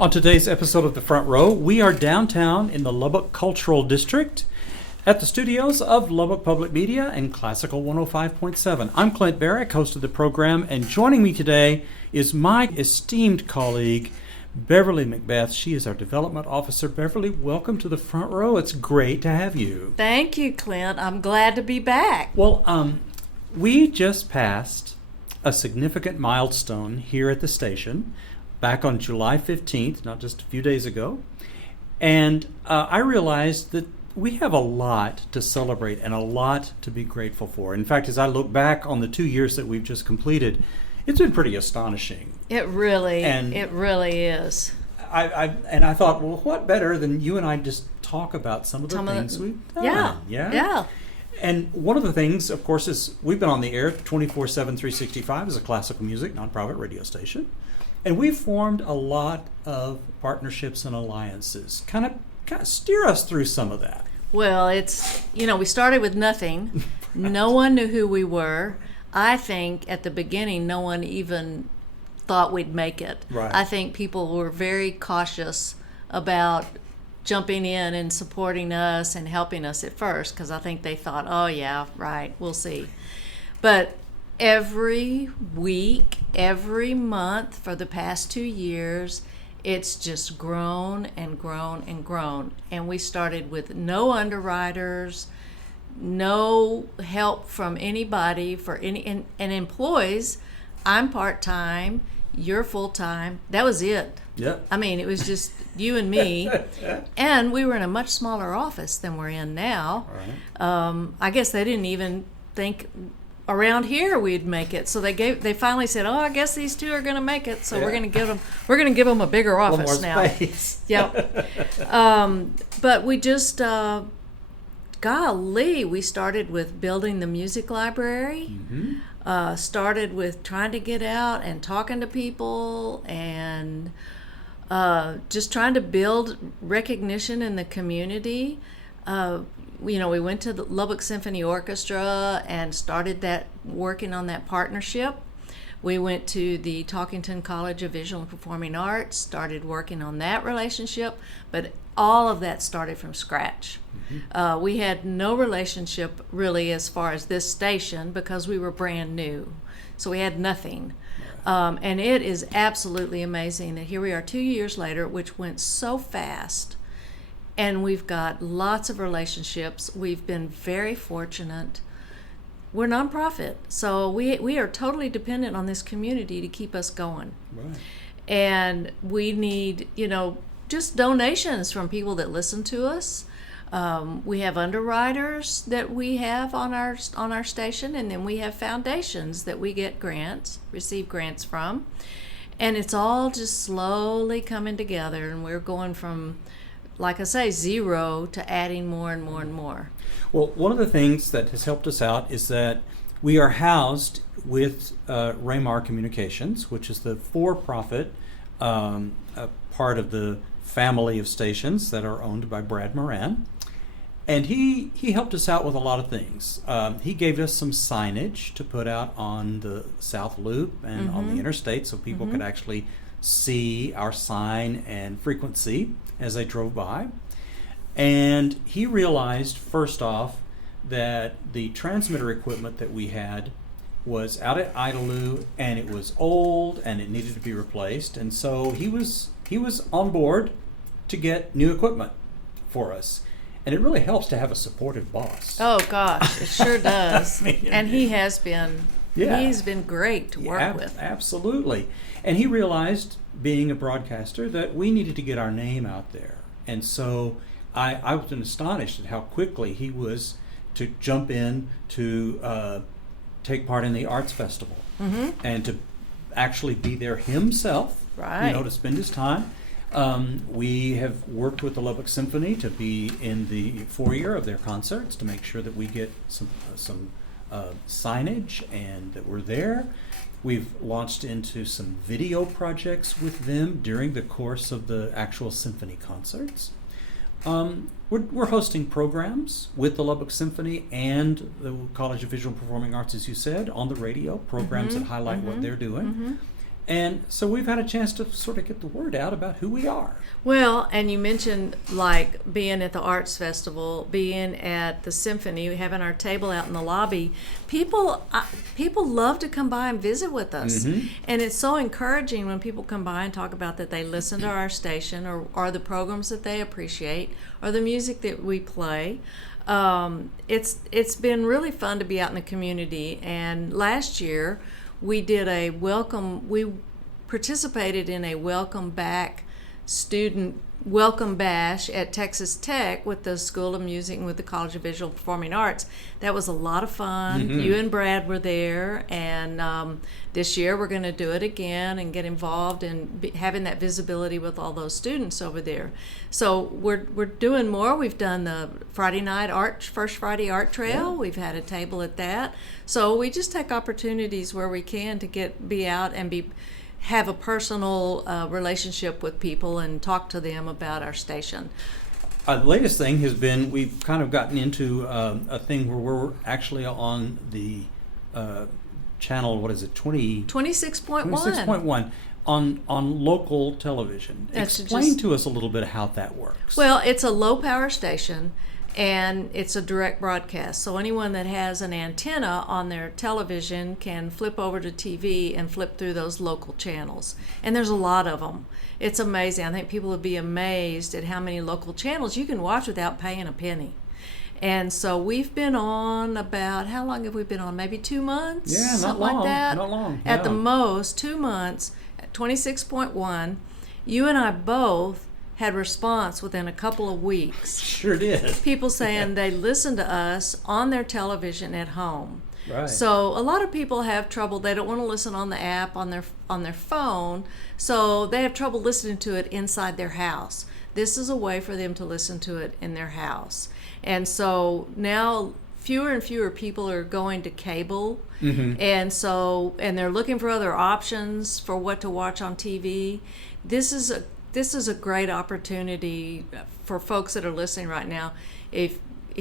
On today's episode of The Front Row, we are downtown in the Lubbock Cultural District at the studios of Lubbock Public Media and Classical 105.7. I'm Clint Barrick, host of the program, and joining me today is my esteemed colleague, Beverly McBeath. She is our development officer. Beverly, welcome to The Front Row. It's great to have you. Thank you, Clint. I'm glad to be back. Well, we just passed a significant milestone here at the station back on July 15th, not just a few days ago. And I realized that we have a lot to celebrate and a lot to be grateful for. In fact, as I look back on the 2 years that we've just completed, it's been pretty astonishing. It really is. I thought, well, what better than you and I just talk about some of the things we've done. Yeah. And one of the things, of course, is we've been on the air 24/7, 365 as a classical music nonprofit radio station. And we've formed a lot of partnerships and alliances. Kind of steer us through some of that. Well, it's, we started with nothing. No one knew who we were. I think at the beginning, no one even thought we'd make it. Right. I think people were very cautious about jumping in and supporting us and helping us at first, because I think they thought, oh yeah, right, we'll see. But every week, every month for the past 2 years, it's just grown and grown and grown. And we started with no underwriters, no help from anybody for any, and employees. I'm part-time, you're full-time. That was it. Yep. I mean, it was just you and me. And we were in a much smaller office than we're in now. Right. I guess they didn't even think around here we'd make it. So they finally said, "Oh, I guess these two are going to make it. So Yeah. we're going to give them a bigger office more now." Space. Yep. But we just golly, we started with building the music library. Mm-hmm. Started with trying to get out and talking to people and just trying to build recognition in the community. We went to the Lubbock Symphony Orchestra and started working on that partnership. We went to the Talkington College of Visual and Performing Arts, started working on that relationship, but all of that started from scratch. Mm-hmm. We had no relationship really as far as this station because we were brand new. So we had nothing. And it is absolutely amazing that here we are 2 years later, which went so fast. And we've got lots of relationships. We've been very fortunate. We're nonprofit, so we are totally dependent on this community to keep us going. Right. And we need, just donations from people that listen to us. We have underwriters that we have on our station, and then we have foundations that we receive grants from. And it's all just slowly coming together, and we're going from, like I say, zero to adding more and more and more. Well, one of the things that has helped us out is that we are housed with Raymar Communications, which is the for-profit part of the family of stations that are owned by Brad Moran. And he helped us out with a lot of things. He gave us some signage to put out on the South Loop and Mm-hmm. on the interstate so people Mm-hmm. could actually see our sign and frequency as they drove by. And he realized, first off, that the transmitter equipment that we had was out at Idalou, and it was old and it needed to be replaced. And so he was on board to get new equipment for us. And it really helps to have a supportive boss. Oh gosh, it sure does. I mean, and he has been. Yeah. He's been great to work with. Absolutely. And he realized, being a broadcaster, that we needed to get our name out there. And so I was astonished at how quickly he was to jump in to take part in the arts festival. Mm-hmm. And to actually be there himself, Right. to spend his time. We have worked with the Lubbock Symphony to be in the foyer of their concerts to make sure that we get some signage and that we're there. We've launched into some video projects with them during the course of the actual symphony concerts. We're hosting programs with the Lubbock Symphony and the College of Visual and Performing Arts, as you said, on the radio, programs Mm-hmm. that highlight what they're doing. Mm-hmm. And so we've had a chance to sort of get the word out about who we are. Well, and you mentioned like being at the arts festival, being at the symphony, having our table out in the lobby. People love to come by and visit with us, and it's so encouraging when people come by and talk about that they listen to our station or the programs that they appreciate or the music that we play. It's been really fun to be out in the community, and last year we participated in a welcome back student welcome bash at Texas Tech with the School of Music and with the College of Visual Performing Arts. That was a lot of fun. You and Brad were there, and this year we're going to do it again and get involved in having that visibility with all those students over there. So we're doing more. We've done the First Friday Art Trail. We've had a table at that. So we just take opportunities where we can to be out and have a personal relationship with people and talk to them about our station. The latest thing has been we've kind of gotten into a thing where we're actually on the channel, what is it, 26.1 on local television. Explain to us a little bit how that works. Well, it's a low power station, and it's a direct broadcast. So anyone that has an antenna on their television can flip over to TV and flip through those local channels. And there's a lot of them. It's amazing. I think people would be amazed at how many local channels you can watch without paying a penny. And so we've been on about, how long have we been on? Maybe 2 months? Yeah, something like that. Not long. At the most, 2 months, at 26.1. You and I both had response within a couple of weeks. Sure did. People saying they listen to us on their television at home. Right. So a lot of people have trouble. They don't want to listen on the app on their phone, so they have trouble listening to it inside their house. This is a way for them to listen to it in their house. And so now fewer and fewer people are going to cable, and they're looking for other options for what to watch on TV. This is a great opportunity for folks that are listening right now. If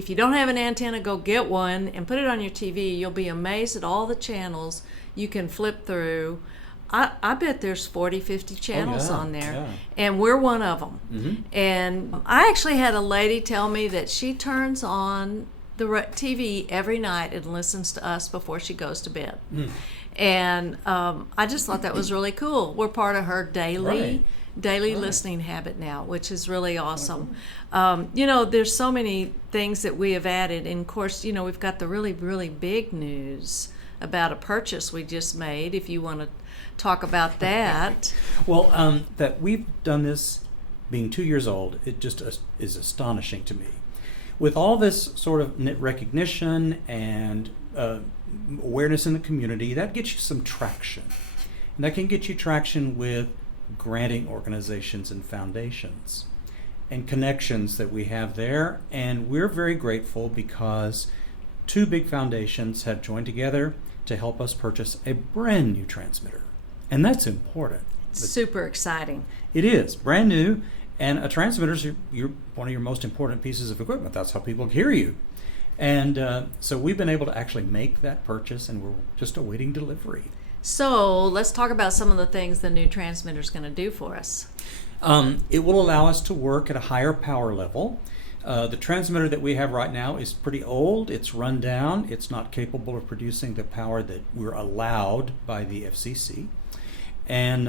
you don't have an antenna, go get one and put it on your TV. You'll be amazed at all the channels you can flip through. I bet there's 40, 50 channels on there, and we're one of them. And I actually had a lady tell me that she turns on the TV every night and listens to us before she goes to bed. And I just thought that was really cool. We're part of her daily listening habit now, which is really awesome. There's so many things that we have added. And of course, we've got the really, really big news about a purchase we just made, if you want to talk about that. Well, that we've done this being 2 years old, it just is astonishing to me. With all this sort of recognition and awareness in the community, that gets you some traction. And that can get you traction with granting organizations and foundations and connections that we have there. And we're very grateful because 2 big foundations have joined together to help us purchase a brand new transmitter. And that's important. Super exciting. It is brand new, and a transmitter is one of your most important pieces of equipment. That's how people hear you. And so we've been able to actually make that purchase, and we're just awaiting delivery. So let's talk about some of the things the new transmitter is going to do for us. It will allow us to work at a higher power level. The transmitter that we have right now is pretty old. It's run down. It's not capable of producing the power that we're allowed by the FCC. And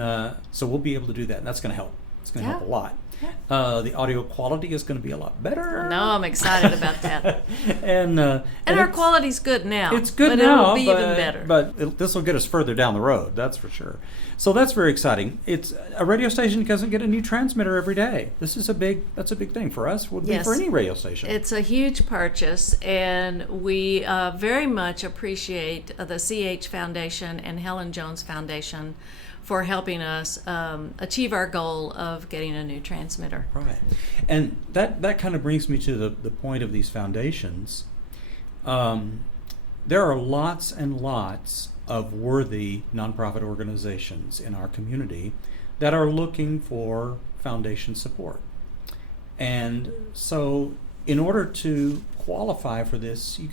so we'll be able to do that, and that's going to help. It's going to help a lot. The audio quality is going to be a lot better. No, I'm excited about that. and our quality's good now. It's good but now, it'll be even better. But this will get us further down the road, that's for sure. So that's very exciting. It's a radio station doesn't get a new transmitter every day. That's a big thing for us. Would be for any radio station. It's a huge purchase, and we very much appreciate the CH Foundation and Helen Jones Foundation for helping us achieve our goal of getting a new transmitter. Right. And that kind of brings me to the point of these foundations. There are lots and lots of worthy nonprofit organizations in our community that are looking for foundation support. And so in order to qualify for this, you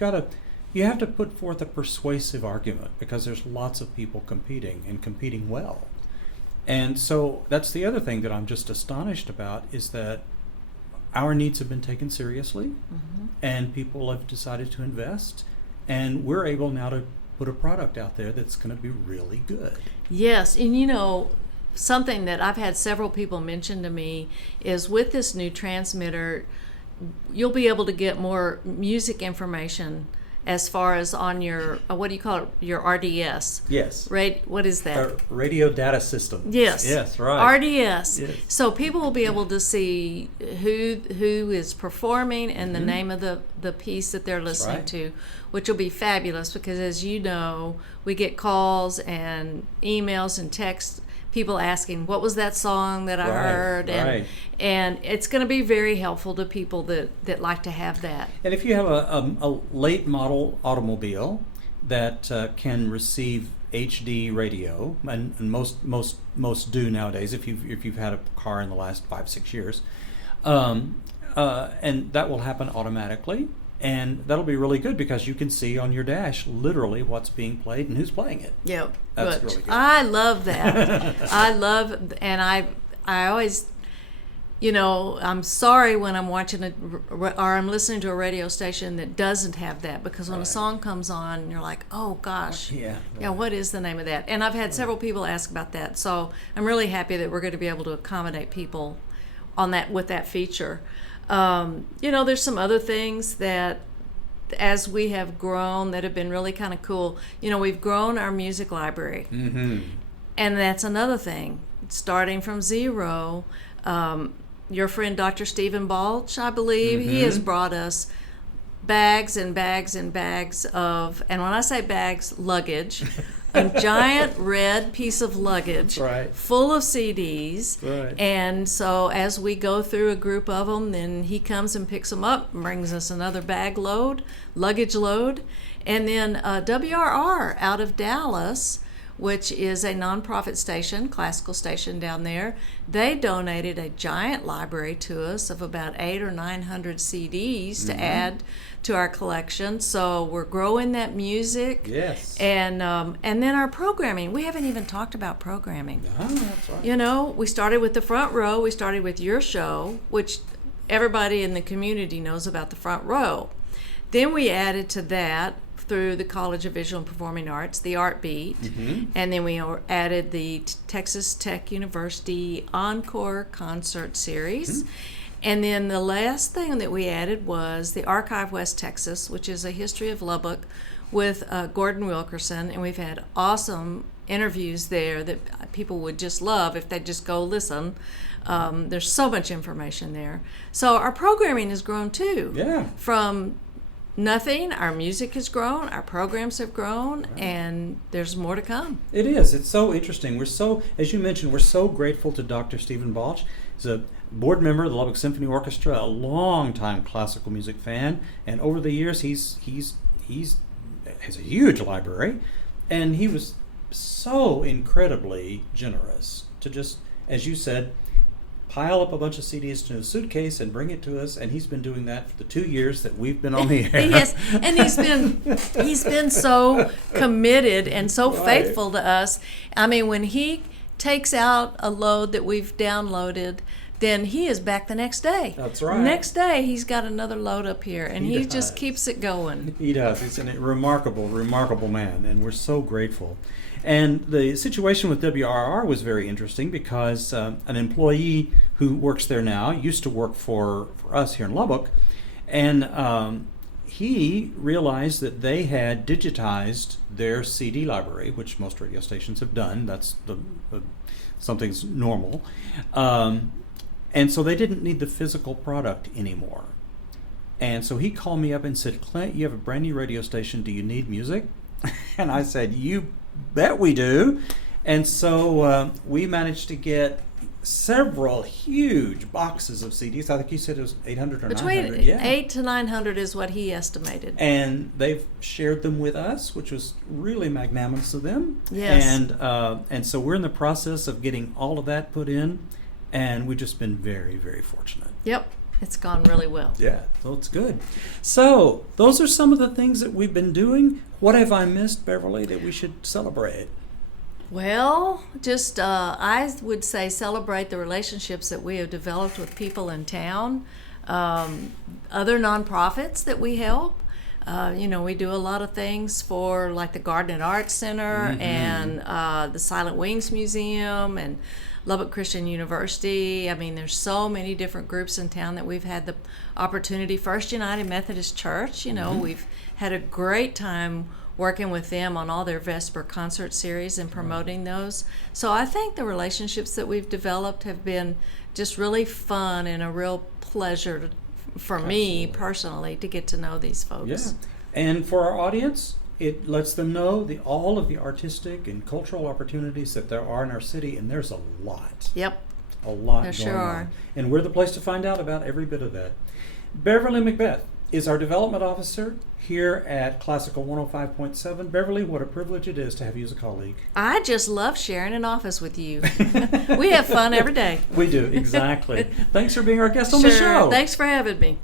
have to put forth a persuasive argument, because there's lots of people competing and competing well. And so that's the other thing that I'm just astonished about, is that our needs have been taken seriously, and people have decided to invest, and we're able now to put a product out there that's going to be really good. Yes, and something that I've had several people mention to me is, with this new transmitter, you'll be able to get more music information as far as on your, what do you call it, your RDS. Yes. Right? What is that? Radio data system. Yes. Yes, right. RDS. Yes. So people will be able to see who is performing and the name of the piece that they're listening to, which will be fabulous, because, as you know, we get calls and emails and texts, people asking, what was that song that I heard? And it's going to be very helpful to people that like to have that. And if you have a late model automobile that can receive HD radio, and most do nowadays, if you've had a car in the last 5-6 years, and that will happen automatically. And that'll be really good, because you can see on your dash literally what's being played and who's playing it. Yeah, that's really good. I love that. And I always, I'm sorry when I'm watching or I'm listening to a radio station that doesn't have that, because when a song comes on, you're like, oh gosh, what is the name of that? And I've had several people ask about that, so I'm really happy that we're going to be able to accommodate people on that with that feature. There's some other things that, as we have grown, that have been really kind of cool. We've grown our music library, and that's another thing. Starting from zero, your friend Dr. Stephen Balch, I believe, he has brought us bags and bags and bags of, and when I say bags, luggage, a giant red piece of luggage full of CDs. And so as we go through a group of them, then he comes and picks them up and brings us another luggage load. And then WRR out of Dallas, which is a nonprofit station, classical station down there, they donated a giant library to us of about 800 or 900 CDs to add to our collection. So we're growing that music. Yes. And then our programming. We haven't even talked about programming. Oh, that's right. We started with the Front Row. We started with your show, which everybody in the community knows about the Front Row. Then we added to that, through the College of Visual and Performing Arts, the Art Beat, and then we added the Texas Tech University Encore Concert Series. And then the last thing that we added was the Archive West Texas, which is a history of Lubbock, with Gordon Wilkerson, and we've had awesome interviews there that people would just love if they just go listen. There's so much information there. So our programming has grown too. Yeah. From nothing, our music has grown, our programs have grown, and there's more to come. It is. It's so interesting. As you mentioned, we're so grateful to Dr. Stephen Balch. He's a board member of the Lubbock Symphony Orchestra, a longtime classical music fan, and over the years he has a huge library, and he was so incredibly generous to just, as you said, pile up a bunch of CDs to a suitcase and bring it to us, and he's been doing that for the 2 years that we've been on the air. Yes, and he's been so committed and so faithful to us. I mean, when he takes out a load that we've downloaded, then he is back the next day. That's right. Next day, he's got another load up here, and he just keeps it going. He does. He's a remarkable, remarkable man, and we're so grateful. And the situation with WRR was very interesting, because an employee who works there now used to work for us here in Lubbock, and he realized that they had digitized their CD library, which most radio stations have done. That's something's normal. And so they didn't need the physical product anymore. And so he called me up and said, Clint, you have a brand new radio station. Do you need music? And I said, you bet we do. And so we managed to get several huge boxes of CDs. I think you said it was 800 or 900. Between 800 to 900 is what he estimated. And they've shared them with us, which was really magnanimous of them. Yes. And so we're in the process of getting all of that put in, and we've just been very, very fortunate. Yep. It's gone really well. Yeah, so it's good. So those are some of the things that we've been doing. What have I missed, Beverly, that we should celebrate? Well, just I would say celebrate the relationships that we have developed with people in town, other nonprofits that we help. We do a lot of things for like the Garden and Arts Center and the Silent Wings Museum and Lubbock Christian University. I mean, there's so many different groups in town that we've had the opportunity. First United Methodist Church, we've had a great time working with them on all their Vesper concert series and promoting those. So I think the relationships that we've developed have been just really fun and a real pleasure for me personally to get to know these folks. Yeah. And for our audience, it lets them know all of the artistic and cultural opportunities that there are in our city, and there's a lot. Yep. A lot There going sure are. on. And we're the place to find out about every bit of that. Beverly McBeath is our development officer here at Classical 105.7. Beverly, what a privilege it is to have you as a colleague. I just love sharing an office with you. We have fun every day. We do, exactly. Thanks for being our guest on the show. Thanks for having me.